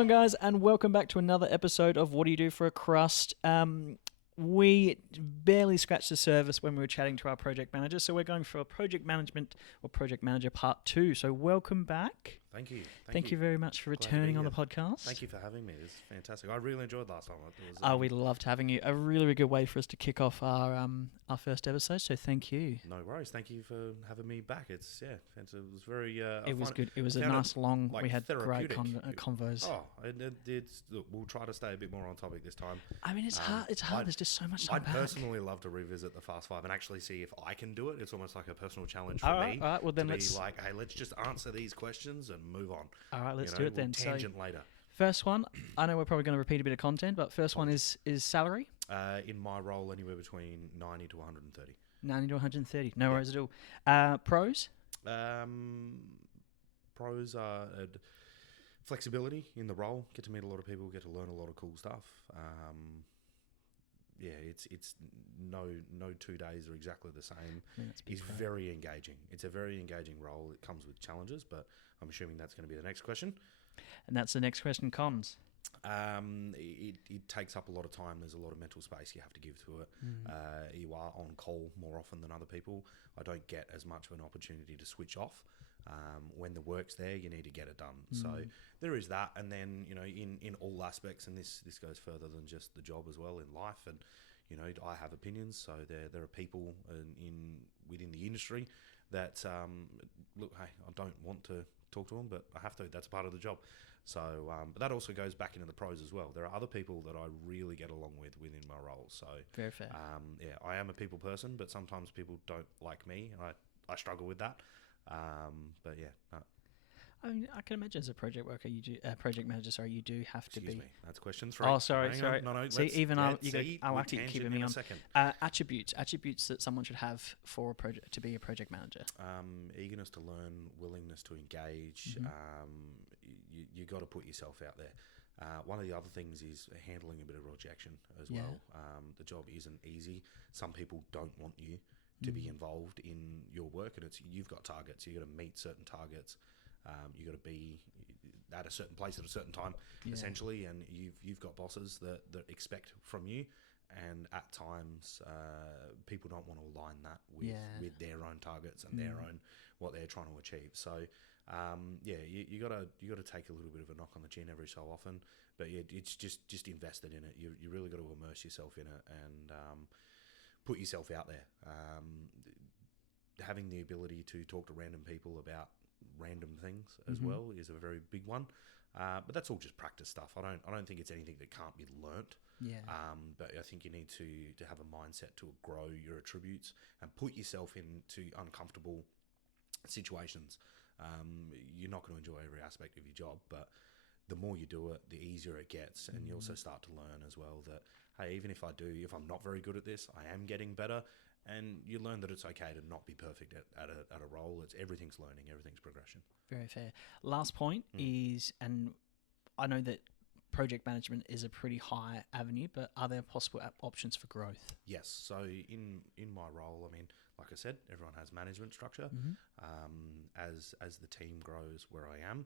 going, guys? And welcome back to another episode of What Do You Do for a Crust? We barely scratched the surface when we were chatting to our project manager, so we're going for a project management or project manager part 2. So welcome back. Thank you. Thank you very much for returning on the podcast. Thank you for having me. It's fantastic. I really enjoyed last time. It was, We loved having you. A really, really good way for us to kick off our first episode. So thank you. No worries. Thank you for having me back. It was very. It was good. It was a nice long. We had great convos. Look, we'll try to stay a bit more on topic this time. I mean, it's hard. It's hard. There's just so much time. I'd personally love to revisit the Fast Five and actually see if I can do it. It's almost like a personal challenge for me. All right. Well, then let's be like, hey, let's just answer these questions and move on. All right, let's do it then. Tangent later. First one, I know we're probably going to repeat a bit of content, but first one is salary. In my role, anywhere between 90 to 130. 90 to 130. No worries at all. Pros? Pros are flexibility in the role. Get to meet a lot of people. Get to learn a lot of cool stuff. It's no 2 days are exactly the same. It's very engaging. It's a very engaging role. It comes with challenges, but I'm assuming that's going to be the next question. And that's the next question. Cons. It takes up a lot of time. There's a lot of mental space you have to give to it. You are on call more often than other people. I don't get as much of an opportunity to switch off. When the work's there, you need to get it done. So there is that, and then in all aspects, and this goes further than just the job as well in life. And I have opinions. So there are people within the industry that look, hey, I don't want to talk to them, but I have to. That's part of the job. So, but that also goes back into the pros as well. There are other people that I really get along with within my role. So very fair. I am a people person, but sometimes people don't like me, and I struggle with that. But yeah, no. I mean, I can imagine as a project worker, project manager, sorry, you do have to be. Excuse me, that's question 3. Oh, sorry. No, see, even I'll keep keeping me on. Second. Attributes that someone should have for a project to be a project manager. Eagerness to learn, willingness to engage. You got to put yourself out there. One of the other things is handling a bit of rejection as well. The job isn't easy. Some people don't want you to be involved in your work, and you've got targets. You got to meet certain targets. You got to be at a certain place at a certain time, essentially, and you've got bosses that expect from you, and at times people don't want to align that with their own targets and their own what they're trying to achieve. So you got to take a little bit of a knock on the chin every so often, but it's just invested in it. You really got to immerse yourself in it and put yourself out there. Having the ability to talk to random people about random things as well is a very big one, but that's all just practice stuff. I don't think it's anything that can't be learnt. But I think you need to have a mindset to grow your attributes and put yourself into uncomfortable situations. You're not going to enjoy every aspect of your job, but the more you do it, the easier it gets, and you also start to learn as well that, hey, even if I'm not very good at this, I am getting better. And you learn that it's okay to not be perfect at a role. Everything's learning, everything's progression. Very fair. Last point is, and I know that project management is a pretty high avenue, but are there possible options for growth? Yes. So in my role, I mean, like I said, everyone has management structure. As the team grows where I am,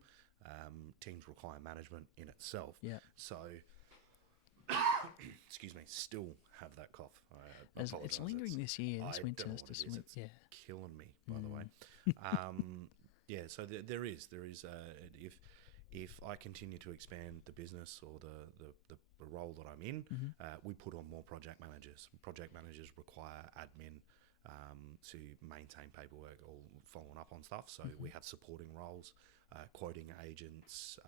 teams require management in itself. Yeah. So excuse me, still have that cough. It's lingering this year. This winter is just killing me, by the way. So there is if I continue to expand the business or the role that I'm in, we put on more project managers. Project managers require admin to maintain paperwork or following up on stuff. So we have supporting roles, quoting agents,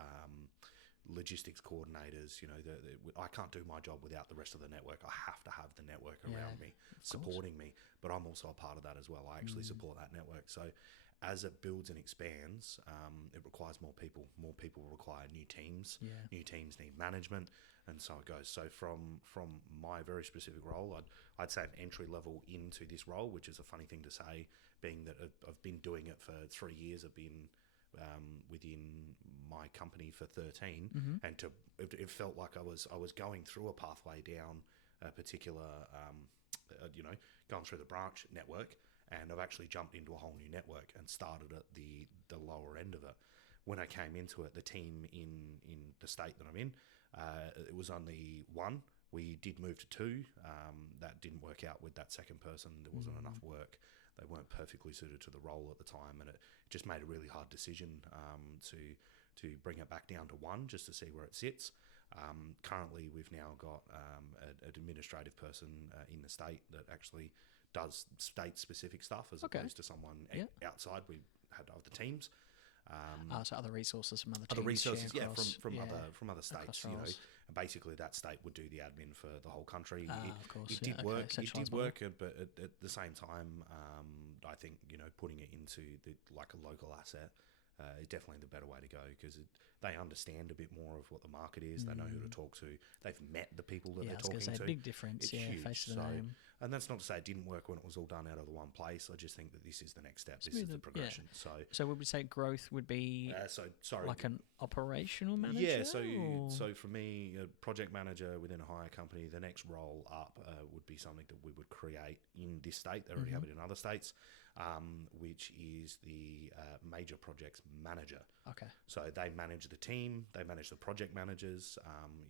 logistics coordinators. I can't do my job without the rest of the network. I have to have the network around me supporting me, but I'm also a part of that as well. I actually support that network. So as it builds and expands, it requires more people. More people require new teams. New teams need management, and so it goes. So from my very specific role, I'd say an entry level into this role, which is a funny thing to say, being that I've been doing it for 3 years. I've been within my company for 13, and it felt like I was going through a pathway down a particular, going through the branch network, and I've actually jumped into a whole new network and started at the lower end of it, when I came into it, the team in the state that I'm in, it was only one. We did move to two. That didn't work out with that second person. There wasn't enough work. They weren't perfectly suited to the role at the time, and it just made a really hard decision to bring it back down to one just to see where it sits. Currently, we've now got an administrative person in the state that actually does state-specific stuff as opposed to someone outside. We had other teams. So other resources from other teams. Other resources, across, from other states. You know, and basically that state would do the admin for the whole country. Of course, it did work. It did work, but at the same time, I think putting it into like a local asset is definitely the better way to go, because they understand a bit more of what the market is. They know who to talk to. They've met the people that they're talking to. Big difference. It's huge. Face to the name. And that's not to say it didn't work when it was all done out of the one place. I just think that this is the next step. This is the progression. So would we say growth would be like an operational manager? Yeah. So for me, a project manager within a hire company, the next role up would be something that we would create in this state. They already have it in other states, which is the major projects manager. Okay. So they manage the team. They manage the project managers.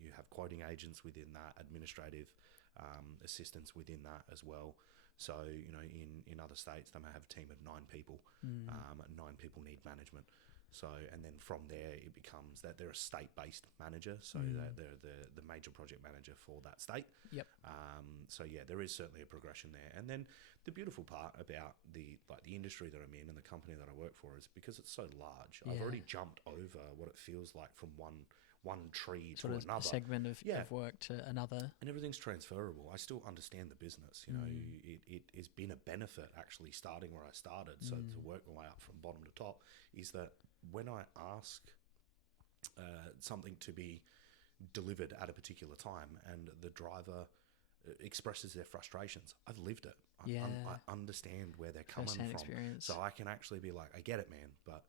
You have quoting agents within that, administrative assistants within that as well. So, in other states, they may have a team of 9 people. 9 people need management. So, and then from there, it becomes that they're a state-based manager. So they're the major project manager for that state. Yep. So yeah, there is certainly a progression there. And then the beautiful part about the industry that I'm in and the company that I work for is because it's so large. I've already jumped over what it feels like from one tree to another. A segment of work to another. And everything's transferable. I still understand the business. It has been a benefit actually starting where I started. So to work my way up from bottom to top is that when I ask something to be delivered at a particular time and the driver expresses their frustrations, I've lived it. I understand where they're coming from. Experience. So I can actually be like, I get it, man, but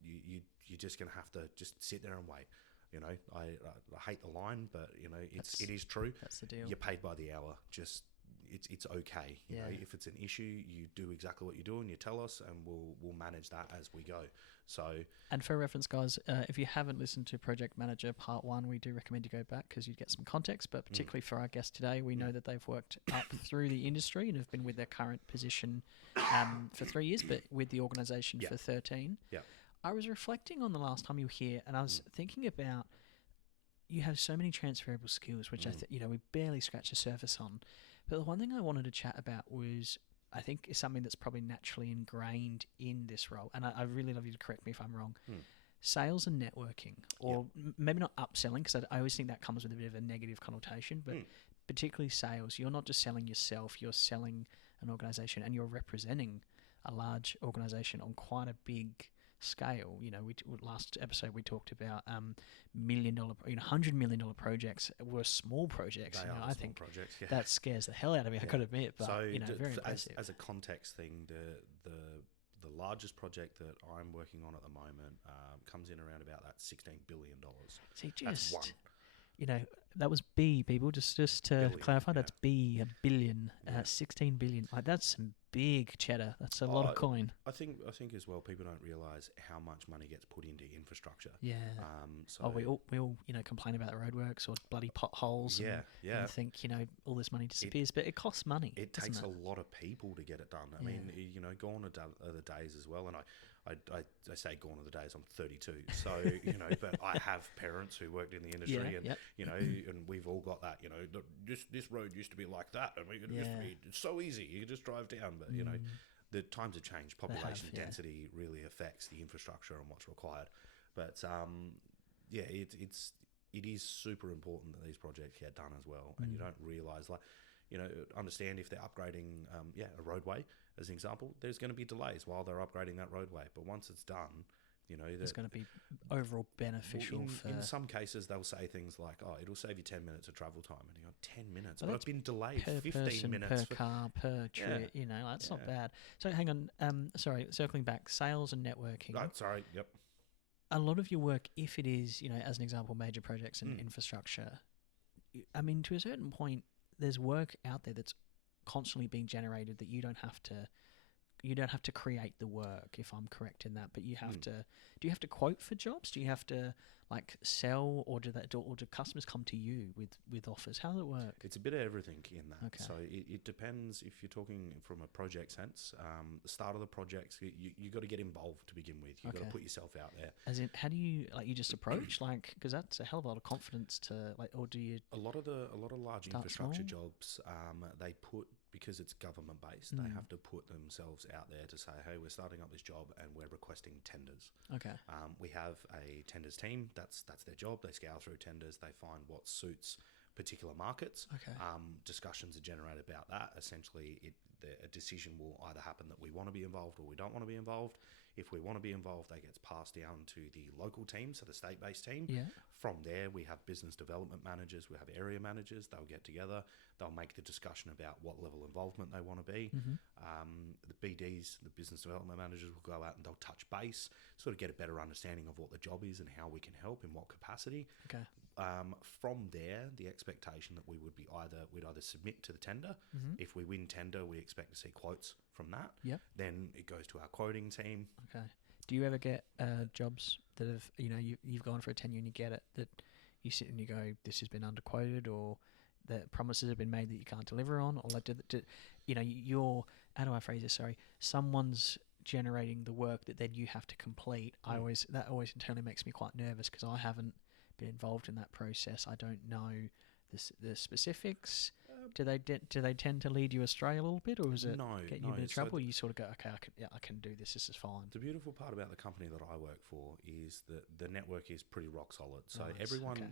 you're just going to have to just sit there and wait. I hate the line, but it is true. That's the deal. You're paid by the hour. Just it's okay. You know, if it's an issue, you do exactly what you do and you tell us, and we'll manage that as we go. So, and for reference, guys, if you haven't listened to Project Manager Part 1, we do recommend you go back because you'd get some context. But particularly for our guest today, we know that they've worked up through the industry and have been with their current position for 3 years, but with the organisation for 13. Yeah. I was reflecting on the last time you were here, and I was thinking about you have so many transferable skills, which we barely scratch the surface on. But the one thing I wanted to chat about was, I think, is something that's probably naturally ingrained in this role, and I really love you to correct me if I'm wrong. Sales and networking, or maybe not upselling, because I always think that comes with a bit of a negative connotation, but particularly sales. You're not just selling yourself, you're selling an organisation, and you're representing a large organisation on quite a big scale. Last episode we talked about $1 million, $100 million projects were small projects. I think projects, that scares the hell out of me. I got to admit, but very impressive. As a context thing, the largest project that I'm working on at the moment comes in around about that $16 billion. See, that's one. That was B, people. Just to billion, clarify, that's B, a billion, 16 billion. Like, that's some big cheddar. That's a lot of coin. I think as well, people don't realise how much money gets put into infrastructure. Yeah. We all complain about the roadworks or bloody potholes. And think all this money disappears, but it costs money. It takes a lot of people to get it done. I mean, gone are the days as well, and I say gone are the days. I'm 32, so but I have parents who worked in the industry, and we've all got that. This road used to be like that, and it's so easy. You just drive down, but the times have changed. Population density really affects the infrastructure and what's required. But it is super important that these projects get done as well, and you don't realise understand if they're upgrading a roadway as an example, there's going to be delays while they're upgrading that roadway, but once it's done, it's going to be overall beneficial. In some cases, they'll say things like, "Oh, it'll save you 10 minutes of travel time," and you go, 10 minutes, but it's been delayed per 15 person, minutes per car, per trip. That's not bad. So hang on, sorry, circling back, sales and networking. Right, sorry, yep. A lot of your work, if it is, as an example, major projects and infrastructure, I mean, to a certain point, there's work out there that's constantly being generated that you don't have to you don't have to create the work, if I'm correct in that, but you have to. Do you have to quote for jobs? Do you have to like sell, or do customers come to you with offers? How does it work? It's a bit of everything in that. Okay. So it depends if you're talking from a project sense. The start of the projects, you got to get involved to begin with. You've got to put yourself out there. As in, how do you you just approach because that's a hell of a lot of confidence to or do you? A lot of large infrastructure jobs, they put, because it's government based, they have to put themselves out there to say, hey, we're starting up this job and we're requesting tenders. Okay. We have a tenders team. That's their job. They scour through tenders. They find what suits particular markets. Okay. Discussions are generated about that. Essentially, a decision will either happen that we want to be involved or we don't want to be involved. If we want to be involved, that gets passed down to the local team, so the state-based team. Yeah. From there, we have business development managers, we have area managers. They'll get together. They'll make the discussion about what level of involvement they want to be. The BDs, the business development managers, will go out and they'll touch base, sort of get a better understanding of what the job is and how we can help in what capacity. Okay. From there, the expectation that we'd either submit to the tender. If we win tender, we expect to see quotes from that. Yep. Then it goes to our quoting team. Okay. Do you ever get jobs that have you've gone for a tenure and you get it, that you sit and you go, this has been underquoted, or that promises have been made that you can't deliver on, or like you're, how do I phrase this? Sorry, someone's generating the work that then you have to complete. That always internally makes me quite nervous because I haven't been involved in that process. I don't know the specifics. Do they tend to lead you astray a little bit, or is it get you into trouble? You sort of go, okay, I can do this. This is fine. The beautiful part about the company that I work for is that the network is pretty rock solid. So Nice.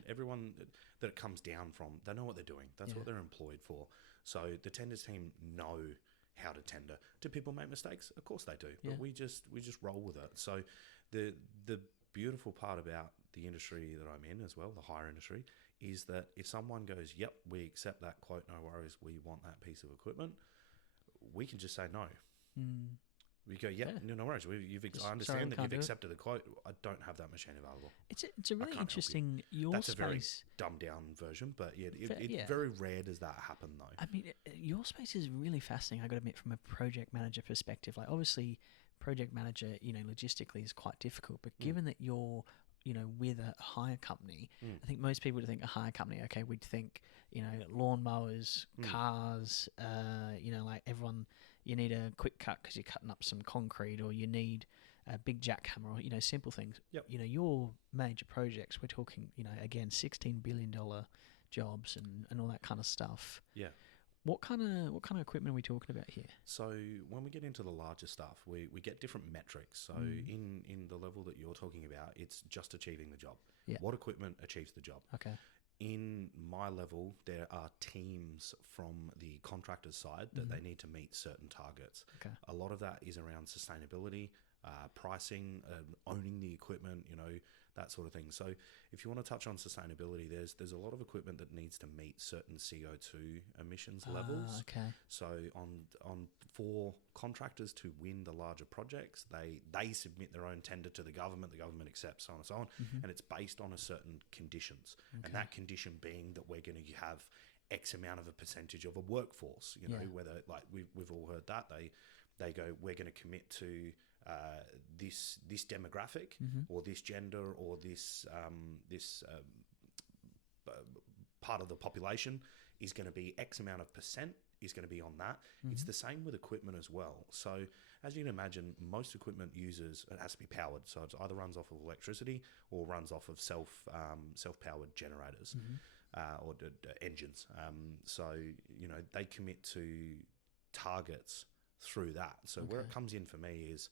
everyone that it comes down from, they know what they're doing. That's what they're employed for. So the tenders team know how to tender. Do people make mistakes? Of course they do. Yeah. But we just roll with it. So the beautiful part about the industry that I'm in as well, the hire industry, is that if someone goes, yep, we accept that quote, no worries, we want that piece of equipment, we can just say no. We go, yep, no worries. I understand that you've accepted the quote. I don't have that machine available. It's a really interesting That's space. a very dumbed down version, but it's very rare does that happen though. I mean, your space is really fascinating. I got to admit, from a project manager perspective, like obviously, project manager, logistically is quite difficult. But given that you're with a hire company, I think most people would think a hire company, okay, we'd think, lawnmowers, cars, like everyone, you need a quick cut because you're cutting up some concrete, or you need a big jackhammer, or, simple things. Yep. Your major projects, we're talking, again, $16 billion jobs and all that kind of stuff. Yeah. What kind of equipment are we talking about here? So when we get into the larger stuff, we get different metrics. So in the level that you're talking about, it's just achieving the job. Yeah. What equipment achieves the job? Okay. In my level, there are teams from the contractor's side that they need to meet certain targets. Okay. A lot of that is around sustainability, pricing, owning the equipment, that sort of thing. So if you want to touch on sustainability, there's a lot of equipment that needs to meet certain CO2 emissions levels. Okay. So for contractors to win the larger projects, they submit their own tender to the government accepts, so on and so on, and it's based on a certain conditions. Okay. And that condition being that we're going to have X amount of a percentage of a workforce, whether like we've all heard that they go, we're going to commit to this demographic or this gender or this part of the population is going to be X amount of percent is going to be on that. It's the same with equipment as well. So as you can imagine, most equipment uses, it has to be powered. So it either runs off of electricity or runs off of self-powered generators or engines. So, they commit to targets through that. So where it comes in for me is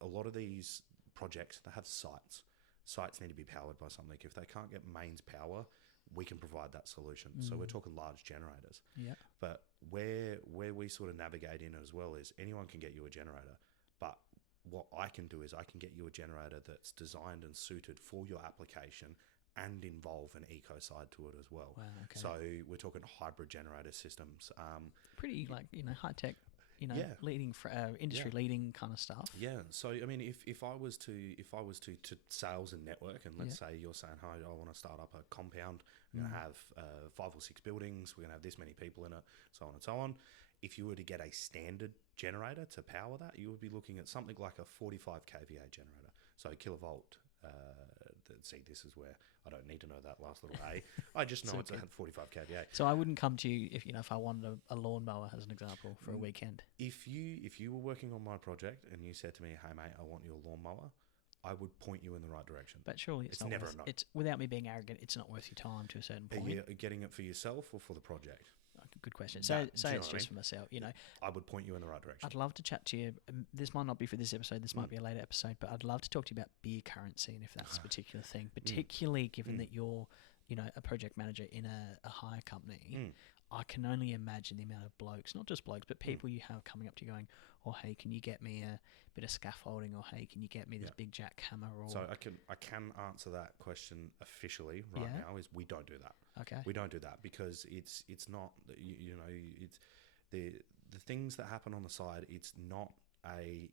a lot of these projects, they have sites. Sites need to be powered by something. If they can't get mains power, we can provide that solution. So we're talking large generators. Yeah. But where we sort of navigate in as well is anyone can get you a generator. But what I can do is I can get you a generator that's designed and suited for your application and involve an eco side to it as well. Wow, okay. So we're talking hybrid generator systems. Pretty high tech, leading industry leading kind of stuff. Yeah. So I mean, if I was to sales and network, and let's say you're saying, "Hi, I want to start up a compound. I'm going to have 5 or 6 buildings. We're going to have this many people in it, so on and so on." if you were to get a standard generator to power that, you would be looking at something like a 45 kVA generator. So kilovolt. See, this is where I don't need to know that last little A. I just know it's a 45 kVA. So I wouldn't come to you if I wanted a lawnmower as an example for a weekend. If you were working on my project and you said to me, "Hey mate, I want your lawnmower," I would point you in the right direction. But surely it's not never worth, enough. it's without me being arrogant. It's not worth your time to a certain point. Are you getting it for yourself or for the project? Good question. That- Say do you it's know what I just mean? for myself. You know, I would point you in the right direction. I'd love to chat to you. This might not be for this episode. This might be a later episode. But I'd love to talk to you about beer currency and if that's a particular thing, particularly given that you're, a project manager in a hire company. I can only imagine the amount of blokes, not just blokes, but people you have coming up to you going, "Oh, hey, can you get me a bit of scaffolding?" Or, "Hey, can you get me this big jackhammer?" Or So I can answer that question officially right now. Is we don't do that. Okay. We don't do that because it's not it's the things that happen on the side. It's not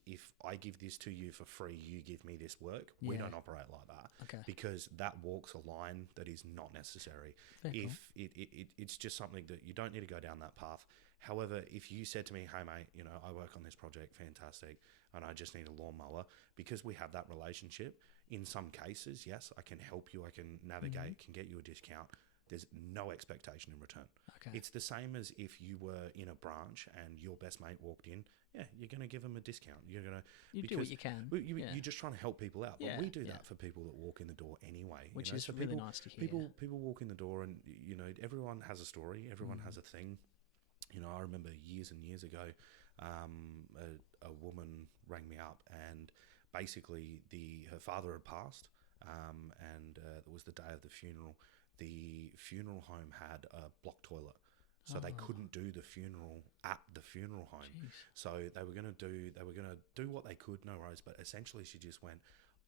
if I give this to you for free, you give me this work. We don't operate like that. Okay. Because that walks a line that is not necessary. If it's just something that you don't need to go down that path. However, if you said to me, "Hey mate, I work on this project, fantastic, and I just need a lawnmower," because we have that relationship. In some cases, yes, I can help you. I can navigate, can get you a discount. There's no expectation in return. Okay. It's the same as if you were in a branch and your best mate walked in. Yeah, you're going to give them a discount. You're going to do what you can. You're just trying to help people out. Yeah, But we do that for people that walk in the door anyway. Which is is really nice to hear. People walk in the door and everyone has a story. Everyone has a thing. I remember years and years ago, a woman rang me up and basically her father had passed, and it was the day of the funeral. The funeral home had a block toilet, so they couldn't do the funeral at the funeral home. Jeez. So they were going to do what they could, no worries. But essentially, she just went,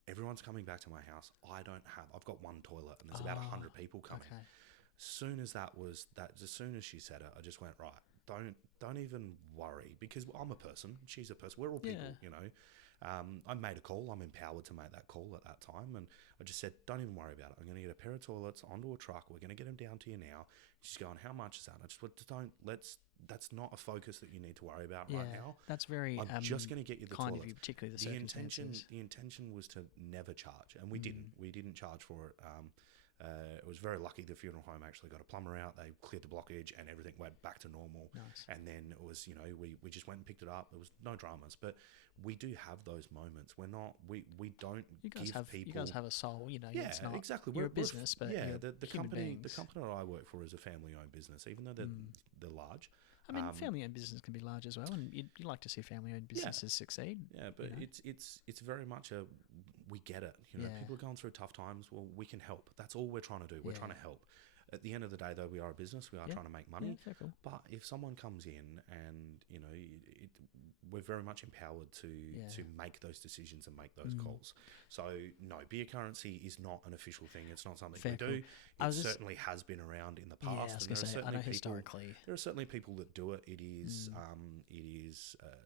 "Everyone's coming back to my house. I've got one toilet, and there's about 100 people coming." Okay. As soon as she said it, I just went, right, don't even worry, because I'm a person, she's a person, we're all people, I made a call. I'm empowered to make that call at that time, and I just said, don't even worry about it. I'm going to get a pair of toilets onto a truck. We're going to get them down to you now. She's going, how much is that? I just went, that's not a focus that you need to worry about right now. That's very I'm just going to get you the kind toilets. of you, particularly the circumstances. The intention was to never charge, and we didn't charge for it. It was very lucky the funeral home actually got a plumber out. They cleared the blockage and everything went back to normal. Nice. And then it was, we just went and picked it up. There was no dramas, but we do have those moments. We're not, we don't give people. You guys have a soul, Yeah, it's not, exactly. You're a business, but yeah, you're the human company, beings. the company that I work for is a family-owned business, even though they're large. I mean, family-owned business can be large as well, and you like to see family-owned businesses succeed. Yeah, but it's very much we get it. People are going through tough times. Well, we can help. That's all we're trying to do. We're trying to help. At the end of the day, though, we are a business. We are trying to make money. Yeah, cool. But if someone comes in and we're very much empowered to make those decisions and make those calls. So no, beer currency is not an official thing. It's not something we do. It certainly has been around in the past. Yeah, I was going to say, I know historically. There are certainly people that do it. It is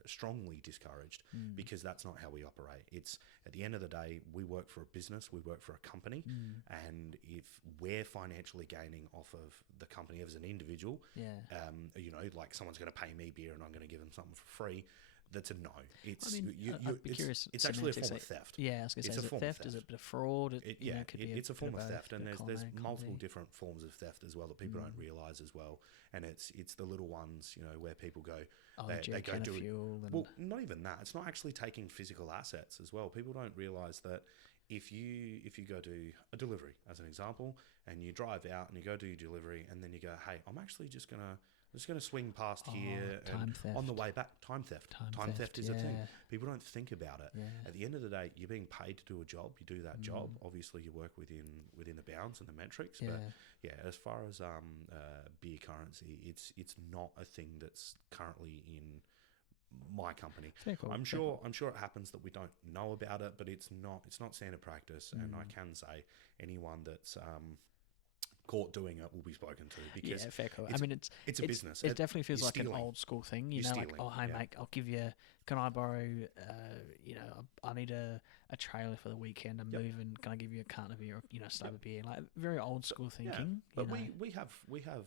strongly discouraged because that's not how we operate. It's at the end of the day, we work for a business, we work for a company, and if we're financially gaining off of the company as an individual, like someone's going to pay me beer and I'm going to give them something for free. That's a no. I'd be curious. It's actually a form of theft. Yeah, I was going to say, is it theft? Is it a bit of fraud? It's a form of theft, and there's multiple be. different forms of theft as well that people don't realise as well. And it's the little ones, where people go, they go do it. Well, not even that. It's not actually taking physical assets as well. People don't realise that if you go do a delivery, as an example, and you drive out and you go do your delivery, and then you go, hey, I'm actually just gonna swing past here, and on the way back, time theft. Time theft is a thing. People don't think about it. Yeah. At the end of the day, you're being paid to do a job. You do that job. Obviously, you work within the bounds and the metrics. But yeah, as far as beer currency, it's not a thing that's currently in my company. Cool. I'm sure it happens that we don't know about it, but it's not standard practice. And I can say anyone that's caught doing it will be spoken to, because fair call. I mean, it's a business. It definitely feels like stealing. an old school thing. You're like, stealing, oh, hey mate, I'll give you. Can I borrow? I need a trailer for the weekend. I'm moving. Can I give you a carton of beer? Or, you know, slab of beer. Like very old school thinking. But you know. we have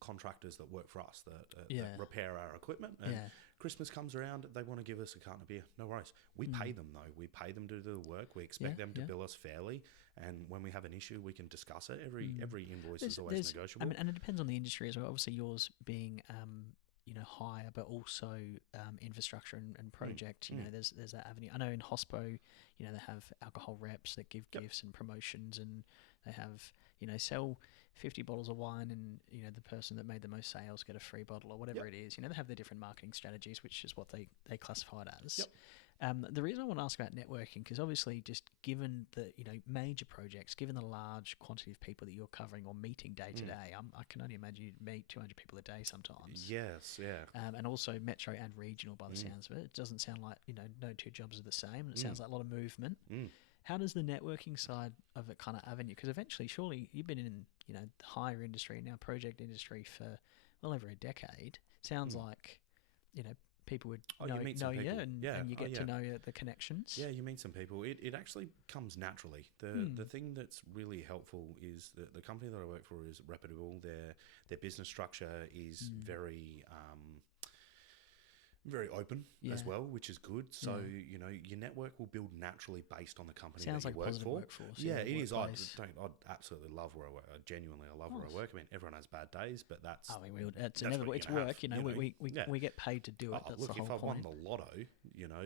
contractors that work for us that repair our equipment. And Christmas comes around, they want to give us a carton of beer. No worries. We pay them though. We pay them to do the work. We expect them to bill us fairly. And when we have an issue, we can discuss it. Every invoice is always negotiable. I mean, and it depends on the industry as well. Obviously, yours being you know, hire, but also infrastructure and project. You know, there's that avenue. I know in hospo, you know, they have alcohol reps that give gifts and promotions, and they have, you know, sell 50 bottles of wine, and you know, the person that made the most sales get a free bottle or whatever it is. You know, they have their different marketing strategies, which is what they classify it as. The reason I want to ask about networking, because obviously just given the, you know, major projects, given the large quantity of people that you're covering or meeting day to day, I can only imagine you'd meet 200 people a day sometimes. Yes, yeah. And also metro and regional by the sounds of it. It doesn't sound like, you know, no two jobs are the same. It sounds like a lot of movement. How does the networking side of it kind of avenue? Because eventually, surely you've been in, you know, the hire industry, now project industry for well over a decade. Sounds like, you know, people would know you and you get to know the connections. Yeah, you meet some people. It actually comes naturally. The thing that's really helpful is that the company that I work for is reputable. Their business structure is very open as well, which is good. So, you know, your network will build naturally based on the company that you work for. Workforce, yeah, it is. I absolutely love where I work. I genuinely love where I work. I mean, everyone has bad days, but that's... I mean, it's inevitable. It's work, you know. We get paid to do it. That's look, the whole if I point. won the lotto, you know,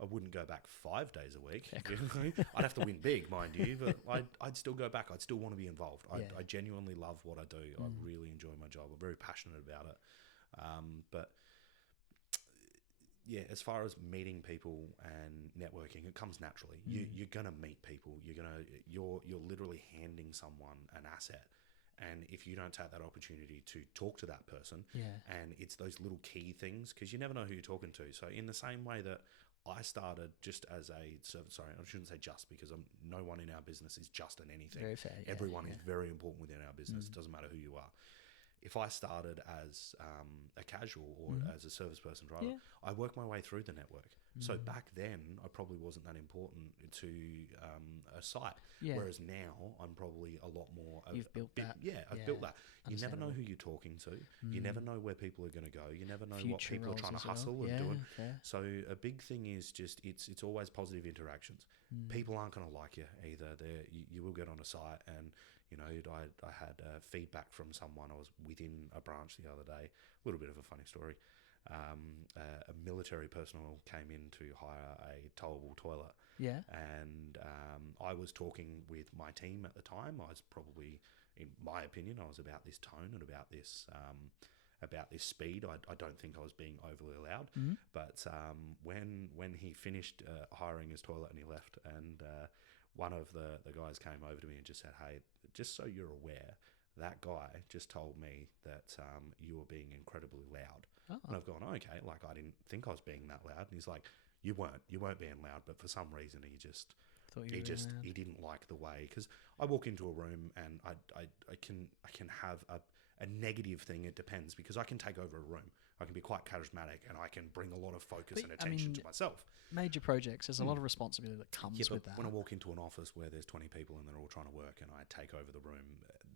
I wouldn't go back 5 days a week. You know? I'd have to win big, mind you, but I'd still go back. I'd still want to be involved. I genuinely love what I do. I really enjoy my job. I'm very passionate about it. But... yeah, as far as meeting people and networking, it comes naturally. You're gonna meet people. You're literally handing someone an asset, and if you don't take that opportunity to talk to that person, and it's those little key things, because you never know who you're talking to. So in the same way that I started just as a service, sorry, I shouldn't say just, because no one in our business is just in anything. Very fair. Everyone is very important within our business. It doesn't matter who you are. If I started as a casual or as a service person driver, I worked my way through the network. So back then, I probably wasn't that important to a site. Whereas now, I'm probably a lot more... You've built that. Yeah, I've built that. You never know who you're talking to. You never know where people are going to go. You never know what people are trying to hustle and doing. So a big thing is just, it's always positive interactions. People aren't going to like you either. You will get on a site and... you know, I had feedback from someone. I was within a branch the other day. A little bit of a funny story. A military personnel came in to hire a towable toilet. Yeah. And I was talking with my team at the time. I was probably, in my opinion, I was about this tone and about this speed. I don't think I was being overly loud. But when he finished hiring his toilet and he left, and one of the guys came over to me and just said, "Hey, just so you're aware, that guy just told me that you were being incredibly loud." And I've gone, "Okay, like I didn't think I was being that loud." And he's like, You weren't being loud, but for some reason he didn't like the way, because I walk into a room and I can have a negative thing. It depends, because I can take over a room. I can be quite charismatic and I can bring a lot of focus and attention to myself. Major projects, there's a lot of responsibility that comes with that. When I walk into an office where there's 20 people and they're all trying to work and I take over the room,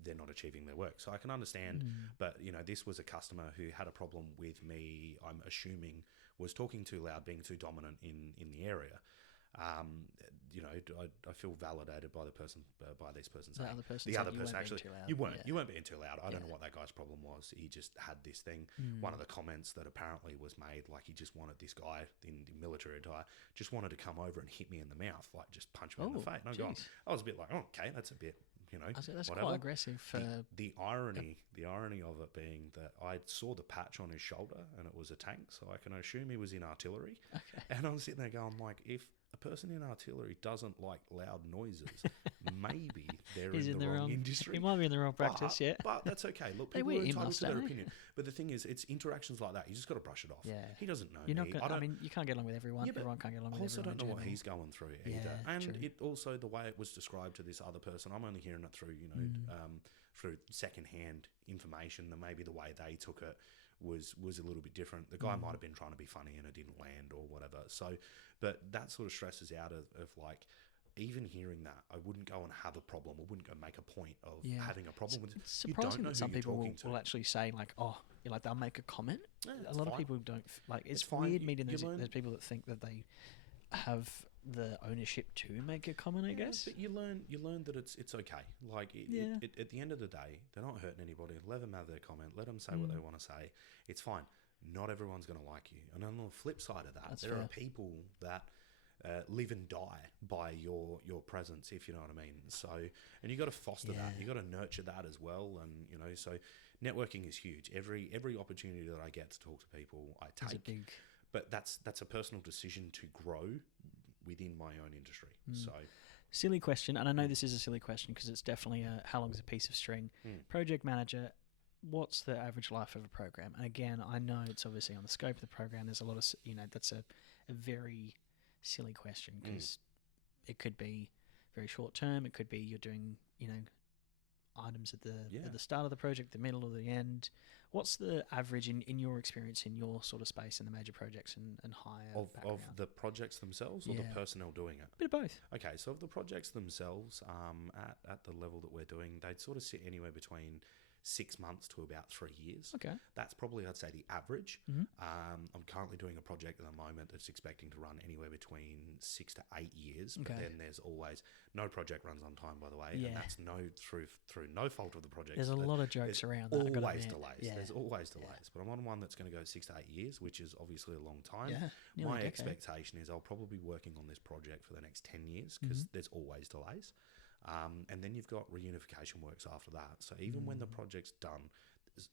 they're not achieving their work. So I can understand, but you know, this was a customer who had a problem with me, I'm assuming, was talking too loud, being too dominant in the area. You know, I feel validated by by this person saying the other person actually, you weren't being too loud. I don't know what that guy's problem was. He just had this thing. One of the comments that apparently was made, like he just wanted this guy in the military attire, just wanted to come over and hit me in the mouth, like just punch me in the face. And I was a bit like, oh, okay, that's a bit, you know, that's whatever. quite aggressive. The irony of it being that I saw the patch on his shoulder and it was a tank, so I can assume he was in artillery. Okay. And I'm sitting there going, like, if a person in artillery doesn't like loud noises, maybe they're in the wrong industry. He might be in the wrong practice, But that's okay. Look, people are entitled to their opinion. But the thing is, it's interactions like that. You just got to brush it off. Yeah. He doesn't know me. I mean, you can't get along with everyone. Yeah, everyone can't get along with everyone. I also don't know what he's going through either. And it also, the way it was described to this other person, I'm only hearing it through, you know, through secondhand information, that maybe the way they took it was a little bit different. The guy might have been trying to be funny and it didn't land or whatever. So, but that sort of stresses out of like, even hearing that, I wouldn't go and have a problem. I wouldn't go make a point of having a problem with it. It's surprising that some people will to. actually say like, oh, like they'll make a comment. Yeah, a lot fine. of people don't like. It's fine. weird meeting You those people that think that they have the ownership to make a comment. I guess. But you learn that it's okay. Like at the end of the day, they're not hurting anybody. Let them have their comment. Let them say what they want to say. It's fine. Not everyone's going to like you. And on the flip side of that, there are people that live and die by your presence, if you know what I mean. So, and you got to foster that. You got to nurture that as well. And so networking is huge. Every opportunity that I get to talk to people, I take. But that's a personal decision to grow within my own industry. So, silly question, and I know this is a silly question because it's definitely how long is a piece of string. Project manager. What's the average life of a program? And again, I know it's obviously on the scope of the program. There's a lot of that's a very silly question because it could be very short term. It could be you're doing items at the start of the project, the middle, or the end. What's the average in your experience in your sort of space in the major projects and higher of the projects themselves or the personnel doing it? Bit of both. Okay, so of the projects themselves, at the level that we're doing, they'd sort of sit anywhere between 6 months to about 3 years. Okay. That's probably, I'd say, the average. I'm currently doing a project at the moment that's expecting to run anywhere between 6 to 8 years. Okay. But then there's always, no project runs on time, by the way. And that's through no fault of the project. There's a lot of jokes around that. Always delays. Yeah. There's always delays. But I'm on one that's going to go 6 to 8 years, which is obviously a long time. Yeah, my expectation is I'll probably be working on this project for the next 10 years because there's always delays. And then you've got reunification works after that. So even when the project's done,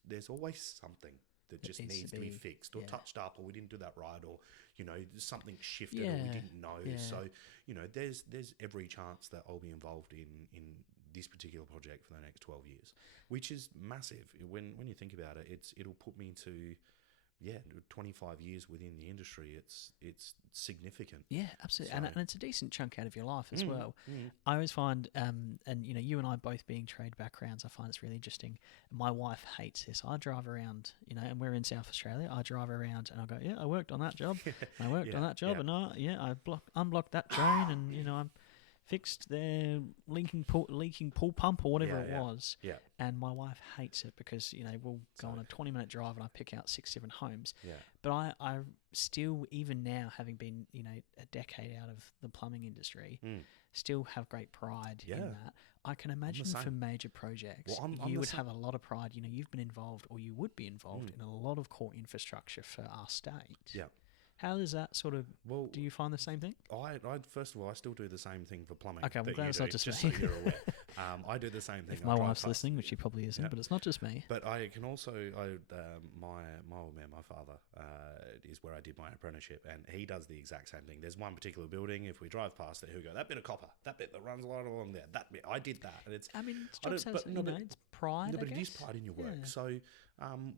there's always something that just needs to be fixed or touched up, or we didn't do that right, or something shifted, or we didn't know. So there's every chance that I'll be involved in this particular project for the next 12 years, which is massive. When you think about it, it'll put me to 25 years within the industry. It's significant. Yeah, absolutely. So, and it's a decent chunk out of your life as well. I always find, and you and I both being trade backgrounds, I find it's really interesting. My wife hates this. I drive around, and we're in South Australia. I drive around and I go, I worked on that job. And I worked on that job, and I unblocked that drain, and I fixed their leaking pool pump or whatever it was. Yeah. And my wife hates it because, we'll go on a 20-minute drive and I pick out 6-7 homes. Yeah. But I still, even now, having been, a decade out of the plumbing industry, still have great pride in that. I can imagine for major projects, you would have a lot of pride. You've been involved, or you would be involved in a lot of core infrastructure for our state. Yeah. How does that sort of? Well, do you find the same thing? I first of all, I still do the same thing for plumbing. Okay, I'm glad it's not just me. So you're aware. I do the same thing. If my wife's listening, which she probably isn't, but it's not just me. But I can also, my old man, my father, is where I did my apprenticeship, and he does the exact same thing. There's one particular building. If we drive past it, he'll go, "That bit of copper, that bit that runs right along there, that bit, I did that." And it's, it's pride. No, but it is pride in your work. So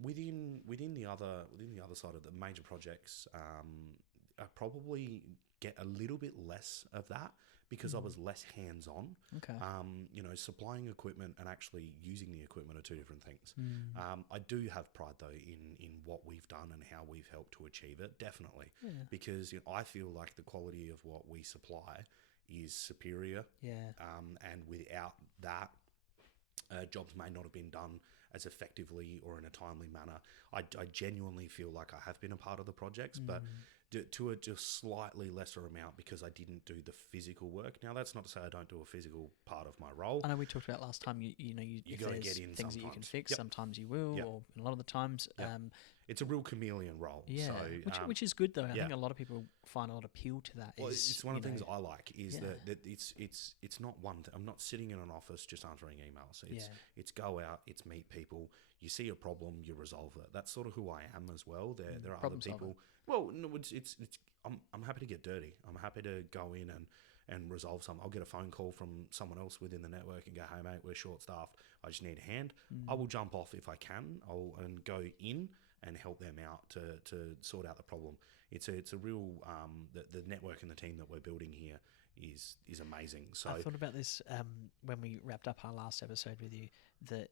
within the other side of the major projects, I probably get a little bit less of that because I was less hands-on. Okay. Supplying equipment and actually using the equipment are two different things. I do have pride though in what we've done and how we've helped to achieve it, definitely. Yeah. Because I feel like the quality of what we supply is superior. Yeah. And without that, jobs may not have been done as effectively or in a timely manner. I genuinely feel like I have been a part of the projects, but to a just slightly lesser amount because I didn't do the physical work. Now, that's not to say I don't do a physical part of my role. I know we talked about last time, you got to get in things that you can fix, sometimes you will, or a lot of the times... It's a real chameleon role. Yeah, so, which is good though. I think a lot of people find a lot of appeal to that. Well, it's one of the things I like is that it's not one thing. I'm not sitting in an office just answering emails. It's go out, it's meet people. You see a problem, you resolve it. That's sort of who I am as well. There are other people. Well, no, it's I'm happy to get dirty. I'm happy to go in and resolve something. I'll get a phone call from someone else within the network and go, "Hey mate, we're short staffed. I just need a hand." I will jump off if I can. And go in and help them out to sort out the problem. It's a real the network and the team that we're building here is amazing. So I thought about this when we wrapped up our last episode with you, that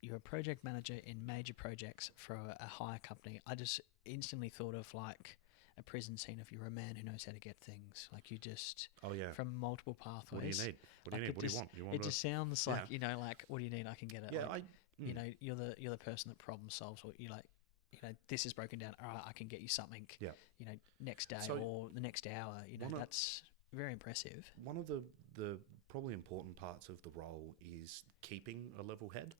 you're a project manager in major projects for a hire company. I just instantly thought of like a prison scene if you're a man who knows how to get things. Like you just from multiple pathways. What do you need? What do you need? What do you want? It just sounds like like what do you need? I can get it. Yeah, like, you're the person that problem solves. Or you like. This is broken down. All right, I can get you something. Yeah. Next day or the next hour. That's very impressive. One of the probably important parts of the role is keeping a level head.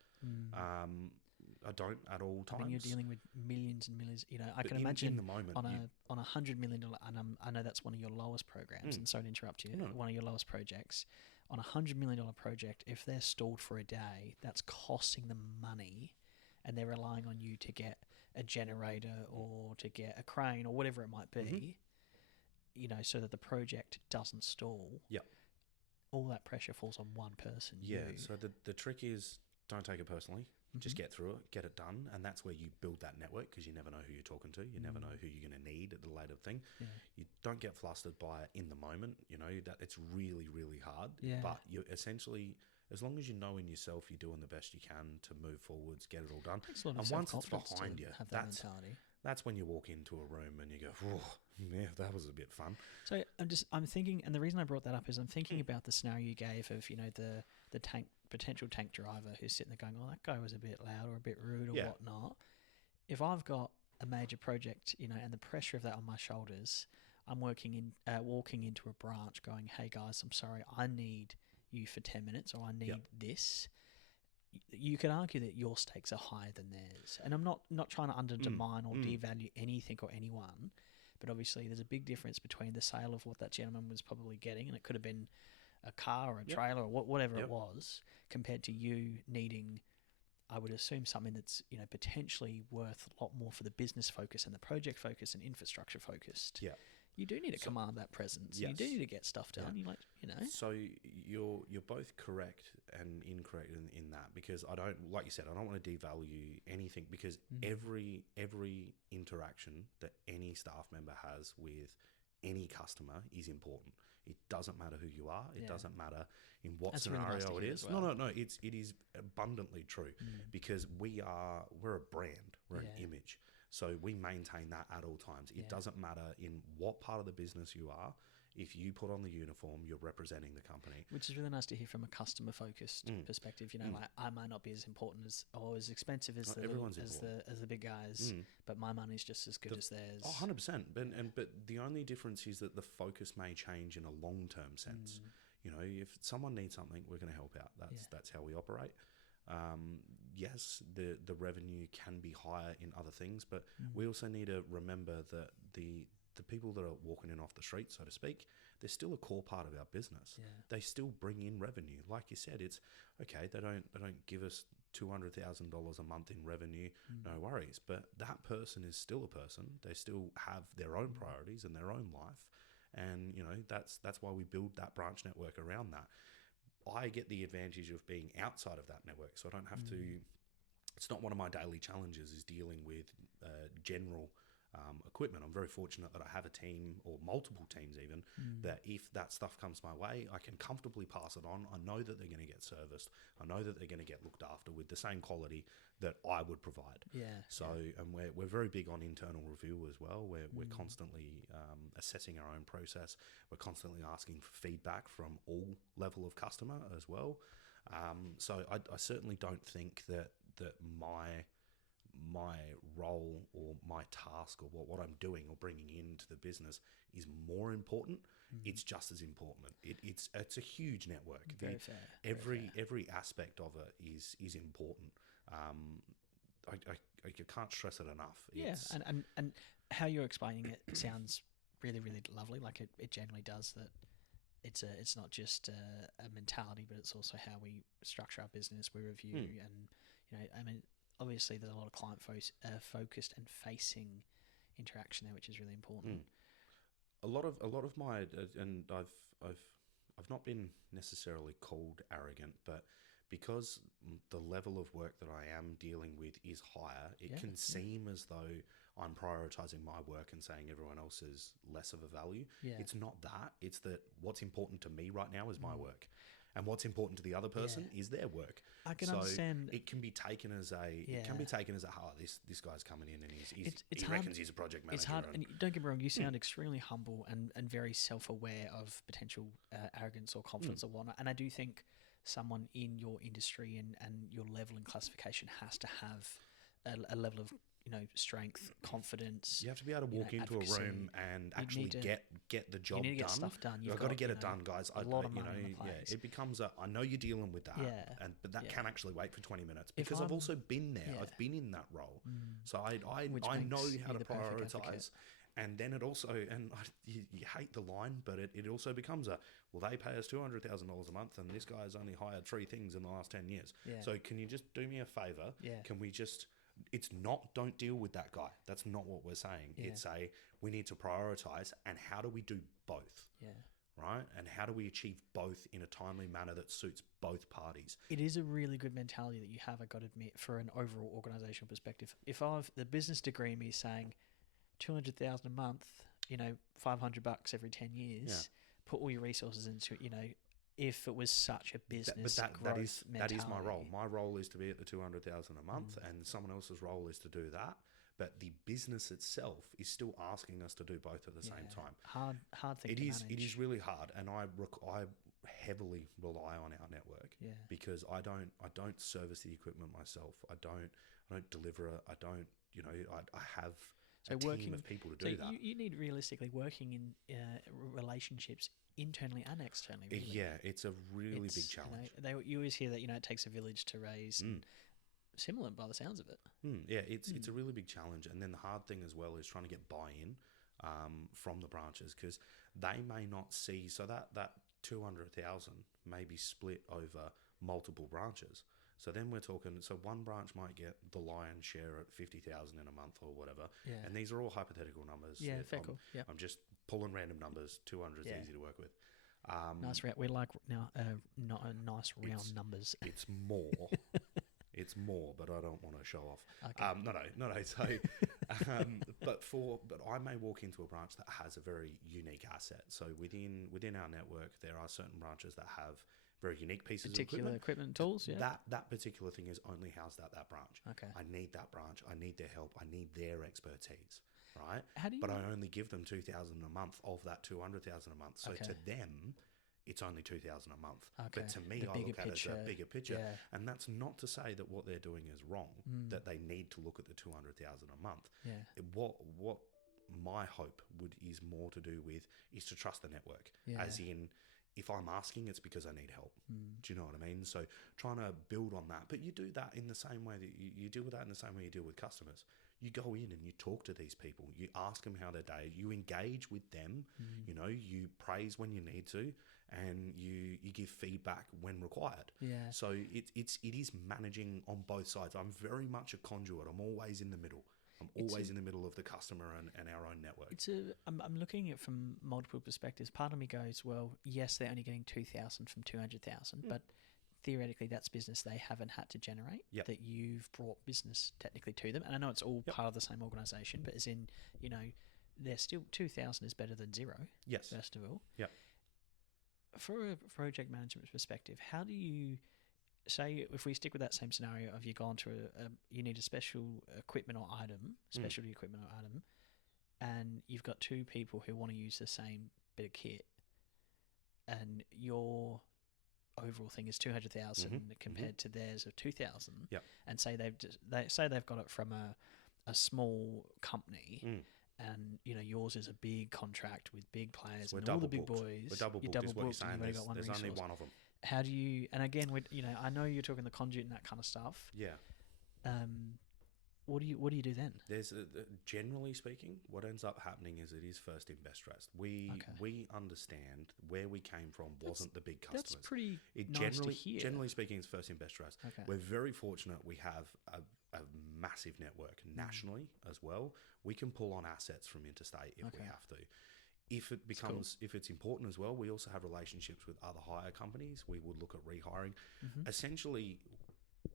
I don't at all times. I mean, you're dealing with millions and millions. I can imagine in the moment on $100 million, and I know that's one of your lowest programs. And sorry to interrupt you. One of your lowest projects. On a $100 million project, if they're stalled for a day, that's costing them money, and they're relying on you to get a generator or to get a crane or whatever it might be, so that the project doesn't stall. Yep. All that pressure falls on one person. Yeah. So the trick is don't take it personally. Just get through it, get it done, and that's where you build that network because you never know who you're talking to. You never know who you're going to need at the later thing. Yeah. You don't get flustered by it in the moment. That it's really, really hard. Yeah. But you essentially, as long as you know in yourself you're doing the best you can to move forwards, get it all done. And once it's behind you, that's when you walk into a room and you go, "Oh, yeah, that was a bit fun." So I'm thinking, and the reason I brought that up is I'm thinking about the scenario you gave of the potential tank driver who's sitting there going, "Oh, that guy was a bit loud or a bit rude or whatnot." If I've got a major project, and the pressure of that on my shoulders, I'm walking into a branch going, "Hey guys, I'm sorry, I need you for 10 minutes or I need this." You could argue that your stakes are higher than theirs. And I'm not trying to undermine or devalue anything or anyone, but obviously there's a big difference between the sale of what that gentleman was probably getting, and it could have been a car or a trailer or whatever it was, compared to you needing, I would assume, something that's potentially worth a lot more for the business focus and the project focus and infrastructure focused. Yeah. You do need to command that presence. Yes. You do need to get stuff done. Yeah. So you're both correct and incorrect in that, because I don't, like you said, I don't want to devalue anything, because every interaction that any staff member has with any customer is important. It doesn't matter who you are. It doesn't matter in what scenario it is. Well. No. It is abundantly true, because we're a brand. We're an image. So we maintain that at all times. It doesn't matter in what part of the business you are. If you put on the uniform, you're representing the company. Which is really nice to hear from a customer-focused perspective. Like I might not be as important or as expensive as the big guys, but my money's just as good as theirs. 100%. But the only difference is that the focus may change in a long-term sense. If someone needs something, we're going to help out. That's how we operate. Yes, the revenue can be higher in other things, but we also need to remember that the people that are walking in off the street, so to speak, they're still a core part of our business. Yeah. They still bring in revenue. Like you said, it's okay. They don't give us $200,000 a month in revenue. No worries. But that person is still a person. They still have their own priorities and their own life, and that's why we build that branch network around that. I get the advantage of being outside of that network, so I don't have to. It's not one of my daily challenges is dealing with general equipment. I'm very fortunate that I have a team, or multiple teams even, that if that stuff comes my way, I can comfortably pass it on. I know that they're going to get serviced. I know that they're going to get looked after with the same quality that I would provide. Yeah. So, and we're very big on internal review as well. We're constantly assessing our own process. We're constantly asking for feedback from all level of customer as well. So I certainly don't think that my role or my task or what I'm doing or bringing into the business is more important. It's just as important. It's a huge network. Very fair. Every aspect of it is important. I can't stress it enough. And how you're explaining it sounds really, really lovely. Like it generally does that. It's not just a mentality, but it's also how we structure our business. We review and obviously there's a lot of client focused and facing interaction there, which is really important. A lot of my and I've not been necessarily called arrogant, but because the level of work that I am dealing with is higher, it can seem as though I'm prioritizing my work and saying everyone else is less of a value. Yeah. It's not that. It's that what's important to me right now is my work. And what's important to the other person is their work. I can understand. It can be taken as this guy's coming in and he reckons he's a project manager. It's hard, and don't get me wrong, you sound extremely humble and very self-aware of potential arrogance or confidence or whatnot. And I do think someone in your industry and your level and classification has to have a level of strength, confidence. You have to be able to walk into a room and actually get the job done. You need to get stuff done. You've got to get it done, guys. A lot of money on the plate. It becomes I know you're dealing with that, but that can actually wait for 20 minutes because I've also been there. I've been in that role, so I know how to prioritize. And then it also, you hate the line, but it also becomes they pay us $200,000 a month, and this guy's only hired 3 things in the last 10 years. Yeah. So can you just do me a favor? Yeah. Can we just? It's not don't deal with that guy. That's not what we're saying. Yeah. It's we need to prioritize, and how do we do both? Yeah. Right? And how do we achieve both in a timely manner that suits both parties? It is a really good mentality that you have, I got to admit, for an overall organizational perspective. If the business degree in me is saying $200,000 a month, $500 every 10 years, put all your resources into it, if it was such a business mentality. That is my role. My role is to be at the $200,000 a month, and someone else's role is to do that. But the business itself is still asking us to do both at the same time. Hard thing to manage. It is really hard, and I heavily rely on our network because I don't service the equipment myself. I don't deliver it. I don't. I have a team of people to do that. You need realistically working in relationships internally and externally. Really. Yeah, it's a really big challenge. You always hear that it takes a village to raise. And similar by the sounds of it. Yeah, it's a really big challenge, and then the hard thing as well is trying to get buy-in from the branches because they may not see. So that 200,000 may be split over multiple branches. So then we're talking. So one branch might get the lion's share at 50,000 in a month or whatever. Yeah. And these are all hypothetical numbers. Yeah, fair call. Yeah. I'm just pulling random numbers. 200 is easy to work with. Nice. We like now not nice round numbers. It's more. It's more, but I don't want to show off. Okay. No. So, but I may walk into a branch that has a very unique asset. So within our network, there are certain branches that have very unique pieces of equipment and tools. Yeah. That particular thing is only housed at that branch. Okay. I need that branch. I need their help. I need their expertise. Right. But I only give them 2,000 a month of that 200,000 a month. So to them, it's only 2,000 a month. Okay. But to me, I look at it as a bigger picture. Yeah. And that's not to say that what they're doing is wrong, that they need to look at the 200,000 a month. Yeah. What my hope is more to do with is to trust the network. Yeah. As in, if I'm asking, it's because I need help. Do you know what I mean? So trying to build on that. But you do that in the same way that you deal with that in the same way you deal with customers. You go in and you talk to these people. You ask them how their day. You engage with them. You praise when you need to, and you give feedback when required. Yeah. So it is managing on both sides. I'm very much a conduit. I'm always in the middle. I'm always in the middle of the customer and our own network. I'm looking at it from multiple perspectives. Part of me goes, well, yes, they're only getting 2,000 from 200,000, but theoretically that's business they haven't had to generate, that you've brought business technically to them. And I know it's all part of the same organisation, but as in, they're still 2,000 is better than zero. Yes. First of all. Yeah. For a project management perspective, how do you say, if we stick with that same scenario of you gone to you need a special equipment or item, specialty equipment or item, and you've got 2 people who want to use the same bit of kit, and your overall thing is 200,000 compared to theirs of 2,000, and say they've got it from a small company. And yours is a big contract with big players and all the big boys. We're double booked. Is what you're saying. There's only one of them. How do you? And again, I know you're talking the conduit and that kind of stuff. Yeah. What do you do then? There's generally speaking, what ends up happening is it is first in best dressed. We understand where we came from wasn't the big customers. That's pretty nice to hear. Generally speaking, it's first in best dressed. Okay. We're very fortunate. We have a massive network nationally as well. We can pull on assets from interstate if we have to. If it becomes, if it's important as well, we also have relationships with other hire companies. We would look at rehiring. Essentially,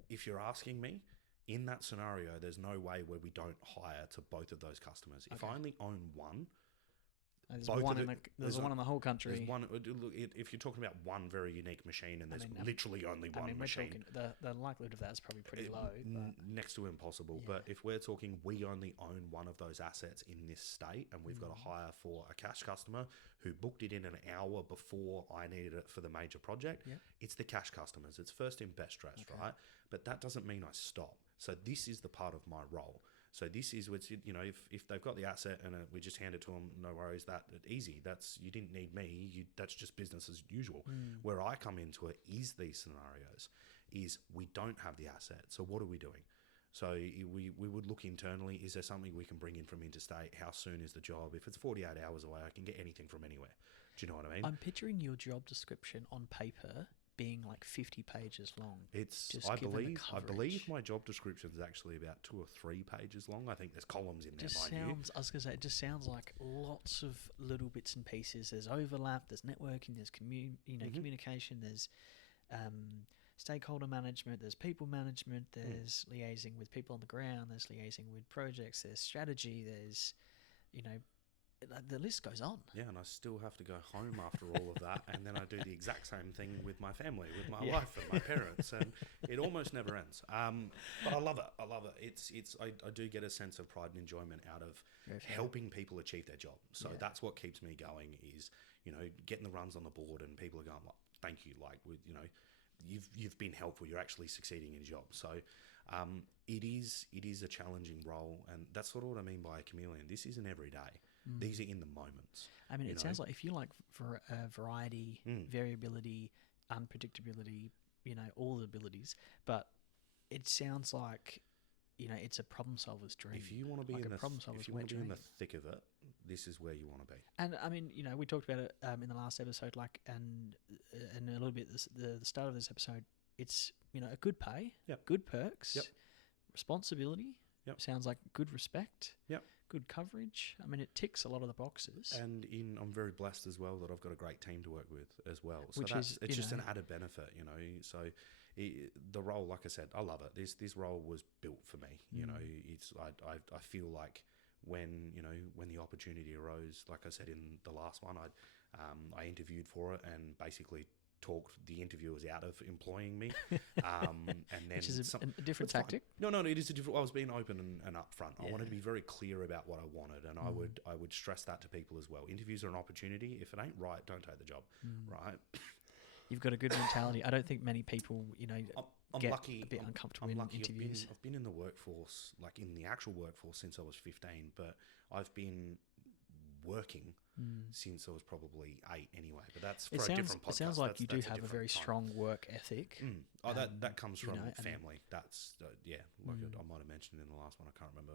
if you're asking me, in that scenario, there's no way where we don't hire to both of those customers. If I only own one, There's Both one of there's one in the whole country. There's one. Look, if you're talking about one very unique machine, and there's literally only one machine, the likelihood of that is probably pretty low. Next to impossible. Yeah. But if we're talking, we only own one of those assets in this state, and we've got a hire for a cash customer who booked it in an hour before I needed it for the major project. Yep. It's the cash customers. It's first in, best dressed, right? But that doesn't mean I stop. So this is the part of my role. So this is what's, if they've got the asset and we just hand it to them, no worries, that easy. You didn't need me. That's just business as usual. Where I come into it is these scenarios, is we don't have the asset. So what are we doing? So we would look internally. Is there something we can bring in from interstate? How soon is the job? If it's 48 hours away, I can get anything from anywhere. Do you know what I mean? I'm picturing your job description on paper being like 50 pages long. I believe my job description is actually about 2 or 3 pages long. I think there's columns in there. I was going to say, it just sounds like lots of little bits and pieces. There's overlap, there's networking, there's communication, there's stakeholder management, there's people management, there's liaising with people on the ground, there's liaising with projects, there's strategy, there's, the list goes on. Yeah, and I still have to go home after all of that, and then I do the exact same thing with my family, with my wife and my parents, and it almost never ends. But I love it. I do get a sense of pride and enjoyment out of helping people achieve their job. So that's what keeps me going. Is getting the runs on the board, and people are going like, "Thank you," like you've been helpful. You're actually succeeding in your job. So it is a challenging role, and that's sort of what I mean by a chameleon. This isn't every day. These are in the moments. I mean, it sounds like if you like variety, variability, unpredictability, all the abilities, but it sounds like, it's a problem solver's dream. If you want to be in the thick of it, this is where you want to be. And I mean, we talked about it in the last episode, and a little bit the start of this episode. It's a good pay, good perks, responsibility. Sounds like good respect. Good coverage. I mean, it ticks a lot of the boxes. And I'm very blessed as well that I've got a great team to work with as well. So it's just an added benefit, So the role, like I said, I love it. This role was built for me. I feel like when the opportunity arose, like I said in the last one, I interviewed for it and basically talked the interviewers out of employing me, and then which is a different tactic. No, it is a different. I was being open and upfront. I wanted to be very clear about what I wanted, and I would stress that to people as well. Interviews are an opportunity. If it ain't right, don't take the job. Right? You've got a good mentality. I don't think many people, I'm get lucky. a bit uncomfortable in interviews. I've been in the workforce, like in the actual workforce, since I was 15, but I've been working since I was probably 8 anyway. But that's for a different podcast. It sounds like you do have a very strong work ethic. That comes from family. That's like I might have mentioned in the last one. I can't remember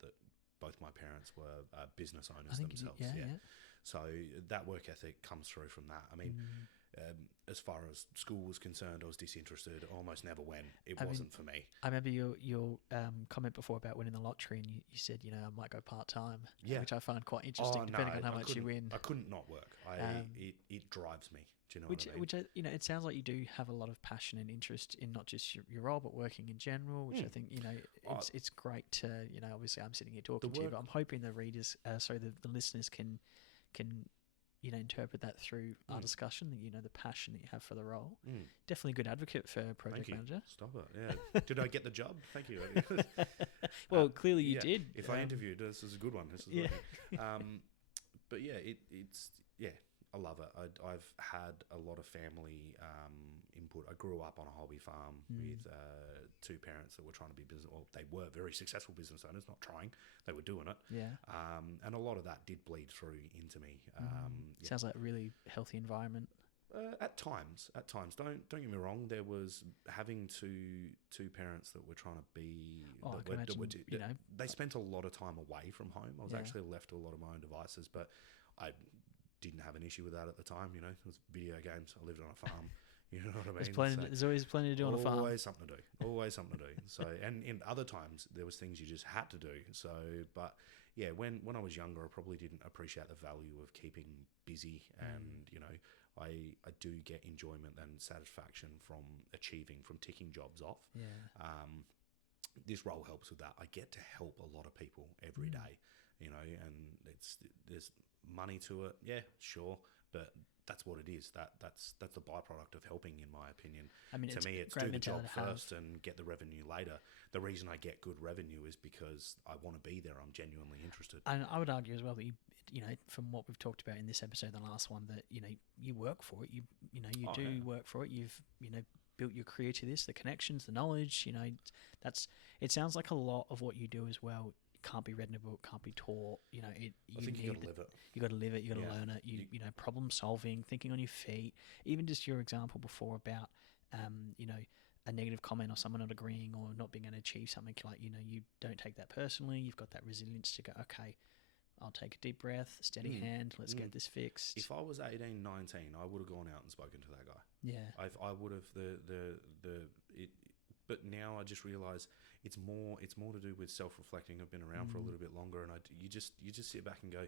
that both my parents were business owners themselves. So that work ethic comes through from that. I mean, as far as school was concerned, I was disinterested. Almost never went. It wasn't for me. I remember your comment before about winning the lottery, and you said, I might go part-time, which I find quite interesting, depending on how much you win. I couldn't not work. It drives me. Do you know what I mean? Which it sounds like you do have a lot of passion and interest in not just your role, but working in general, which I think, it's great to, obviously I'm sitting here talking to you, but I'm hoping the readers, the listeners can interpret that through our discussion, that the passion that you have for the role. Definitely a good advocate for project manager. Stop it. Yeah. Did I get the job? Thank you. Well, clearly you did. If I interviewed, this is a good one. But it's I love it. I've had a lot of family input. I grew up on a hobby farm with 2 parents that were trying to be business. Well, they were very successful business owners, not trying. They were doing it. Yeah. And a lot of that did bleed through into me. Sounds like a really healthy environment. At times. Don't get me wrong. There was having two parents that were trying to be. They spent a lot of time away from home. I was actually left to a lot of my own devices, but I didn't have an issue with that at the time. It was video games. I lived on a farm. You know what I mean? There's always plenty to do on a farm. Always something to do. So, and in other times there was things you just had to do. So, but yeah, when I was younger, I probably didn't appreciate the value of keeping busy, and I do get enjoyment and satisfaction from ticking jobs off. Yeah. This role helps with that. I get to help a lot of people every day. And money to it? Yeah, sure, but that's what it is. That's the byproduct of helping, in my opinion. I mean, To me, it's great do the job mentality to have. first and get the revenue later. The reason I get good revenue is because I want to be there. I'm genuinely interested. And I would argue as well that you know, from what we've talked about in this episode, the last one, that you know, you work for it. You work for it. You've built your career to this, the connections, the knowledge. You know, it sounds like a lot of what you do as well. Can't be read in a book, can't be taught. You know, I think you got to live it. You got to live it. You got to learn it. You know, problem solving, thinking on your feet. Even just your example before about, you know, a negative comment or someone not agreeing or not being able to achieve something. Like, you know, you don't take that personally. You've got that resilience to go, okay, I'll take a deep breath, steady hand. Let's get this fixed. If I was 18, 19, I would have gone out and spoken to that guy. Yeah, I would have but now I just realise it's more to do with self-reflecting. I've been around for a little bit longer, and you just sit back and go,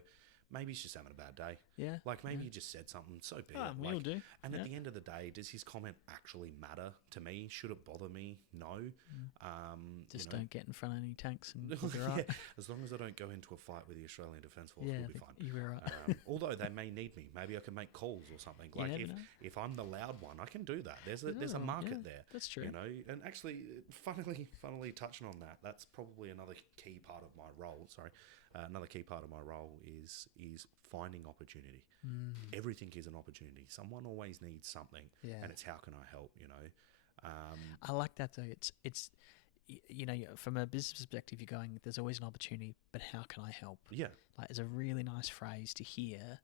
maybe he's just having a bad day. Yeah, like maybe he just said something. So be it. We all do. And at the end of the day, does his comment actually matter to me? Should it bother me? No. Just don't get in front of any tanks and you'll be right. As long as I don't go into a fight with the Australian Defence Force, we'll be fine. You'll be right. Although they may need me, maybe I can make calls or something. Like if I'm the loud one, I can do that. There's a market there. That's true. You know, and actually, funnily touching on that, that's probably another key part of my role. Another key part of my role is finding opportunity. Everything is an opportunity. Someone always needs something, and it's how can I help? You know, I like that though. It's you know, from a business perspective, you're going, there's always an opportunity, but how can I help? Yeah, like it's a really nice phrase to hear.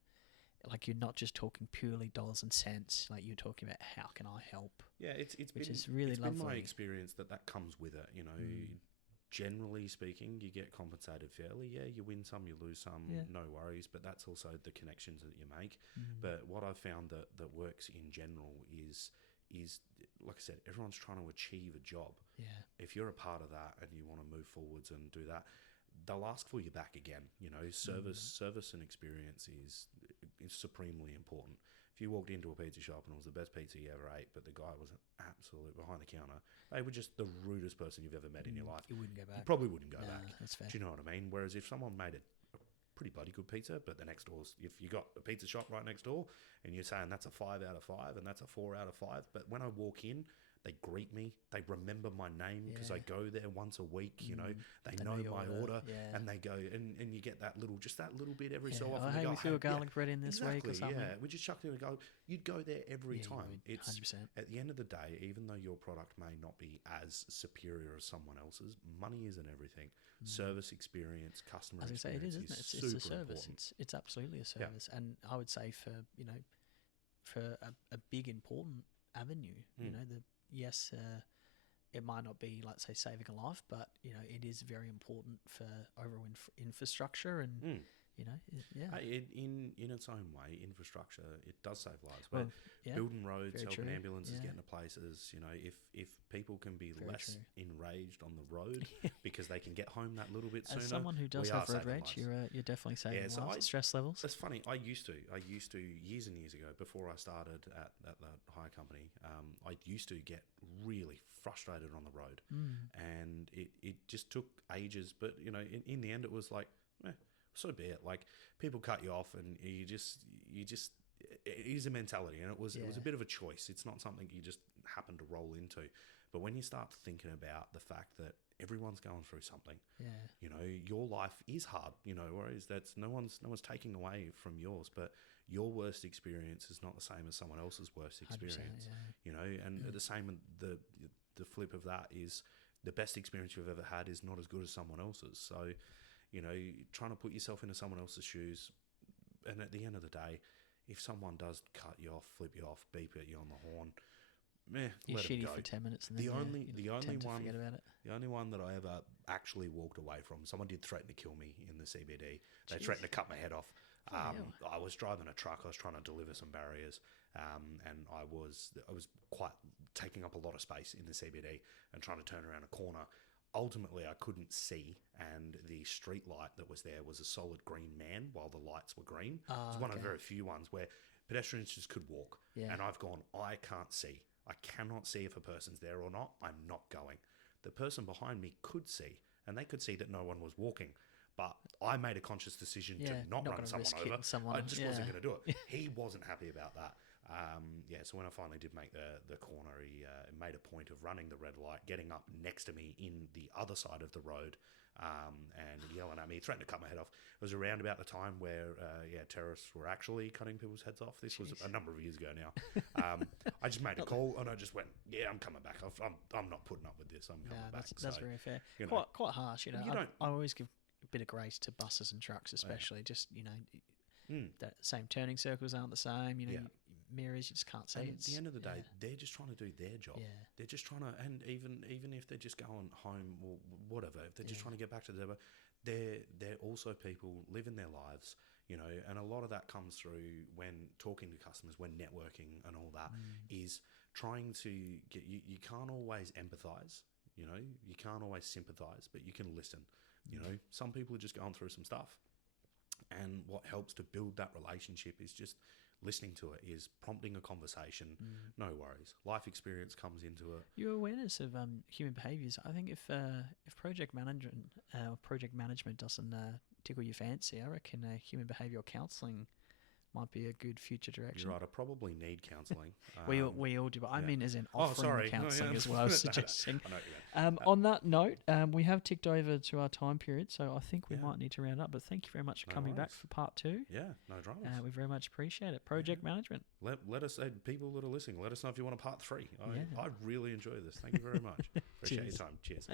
Like you're not just talking purely dollars and cents. Like you're talking about how can I help? Yeah, is really lovely. Been my experience that comes with it. You know. Generally speaking, you get compensated fairly. Yeah, you win some, you lose some, no worries. But that's also the connections that you make. But what I've found that works in general is like I said, everyone's trying to achieve a job. Yeah. If you're a part of that and you want to move forwards and do that, they'll ask for you back again. You know, service and experience is supremely important. If you walked into a pizza shop and it was the best pizza you ever ate, but the guy was an absolute behind the counter, they were just the rudest person you've ever met in your life. You wouldn't go back. You probably wouldn't go back. That's fair. Do you know what I mean? Whereas if someone made a pretty bloody good pizza, but the next door's, if you got a pizza shop right next door and you're saying that's a 5 out of 5 and that's a 4 out of 5, but when I walk in, they greet me. They remember my name because I go there once a week. You know, they know my order, and they go and you get that little bit every so often. Hey, we threw a garlic bread in this week or something. Yeah, we just chucked in a go. You'd go there every time. It's 100%. At the end of the day, even though your product may not be as superior as someone else's, money isn't everything. Service experience, customer experience, it is, isn't it? It's a service. Important. It's absolutely a service, and I would say for a big important avenue, you know, yes, it might not be, let's say, saving a life, but, you know, it is very important for overall infrastructure and, you know, in its own way, infrastructure, it does save lives. But building roads, helping ambulances getting to places, you know, if people can be less enraged on the road because they can get home that little bit sooner. As someone who does have road rage, you're definitely saving lives. Stress levels. It's funny. I used to years and years ago, before I started at that hire company, I used to get really frustrated on the road, and it just took ages. But you know, in the end, it was like, so be it. Like people cut you off, and you just it is a mentality, and it was a bit of a choice. It's not something you just happen to roll into. But when you start thinking about the fact that everyone's going through something, you know, your life is hard, you know, whereas that's no one's taking away from yours, but your worst experience is not the same as someone else's worst experience, you know, and the same, the flip of that is the best experience you've ever had is not as good as someone else's. So, you know, trying to put yourself into someone else's shoes, and at the end of the day, if someone does cut you off, flip you off, beep at you on the horn, you're let shitty it go. for 10 minutes. And the then only one that I ever actually walked away from, someone did threaten to kill me in the CBD. They threatened to cut my head off. I was driving a truck. I was trying to deliver some barriers, and I was quite taking up a lot of space in the CBD and trying to turn around a corner. Ultimately, I couldn't see, and the street light that was there was a solid green man while the lights were green. It was one of the very few ones where pedestrians just could walk. And I've gone, I can't see. I cannot see if a person's there or not. I'm not going. The person behind me could see, and they could see that no one was walking. But I made a conscious decision Yeah, to not not run gonna someone risk over. hitting someone. I just wasn't Yeah. going to do it. He wasn't happy about that. So when I finally did make the corner, he made a point of running the red light, getting up next to me in the other side of the road, and yelling at me. He threatened to cut my head off. It was around about the time where terrorists were actually cutting people's heads off. This was a number of years ago now. I just made a call and I just went, "Yeah, I'm coming back. I'm not putting up with this. I'm coming back." That's very fair. you know, Quite harsh, you know. you don't- I always give a bit of grace to buses and trucks, especially. Just that same turning circles aren't the same. You know, mirrors you just can't see. And at the end of the day, they're just trying to do their job. Yeah. They're just trying to, and even if they're just going home or whatever, if they're just trying to get back to their, they're also people living their lives, you know. And a lot of that comes through when talking to customers, when networking and all that, is trying to get you. You can't always empathize, you know. You can't always sympathize, but you can listen. You know, some people are just going through some stuff, and what helps to build that relationship is just listening to it, is prompting a conversation. No worries, life experience comes into it. Your awareness of human behaviours. I think if project management doesn't tickle your fancy, I reckon human behavioural counselling might be a good future direction. You're right. I probably need counselling. We all do, but I mean as in offering counselling as well. I was suggesting. I know what you mean. On that note, we have ticked over to our time period, so I think we might need to round up. But thank you very much for coming back for part 2. Yeah, no dramas. We very much appreciate it. Project management. Let us, people that are listening, let us know if you want a part 3. I really enjoy this. Thank you very much. Appreciate your time. Cheers.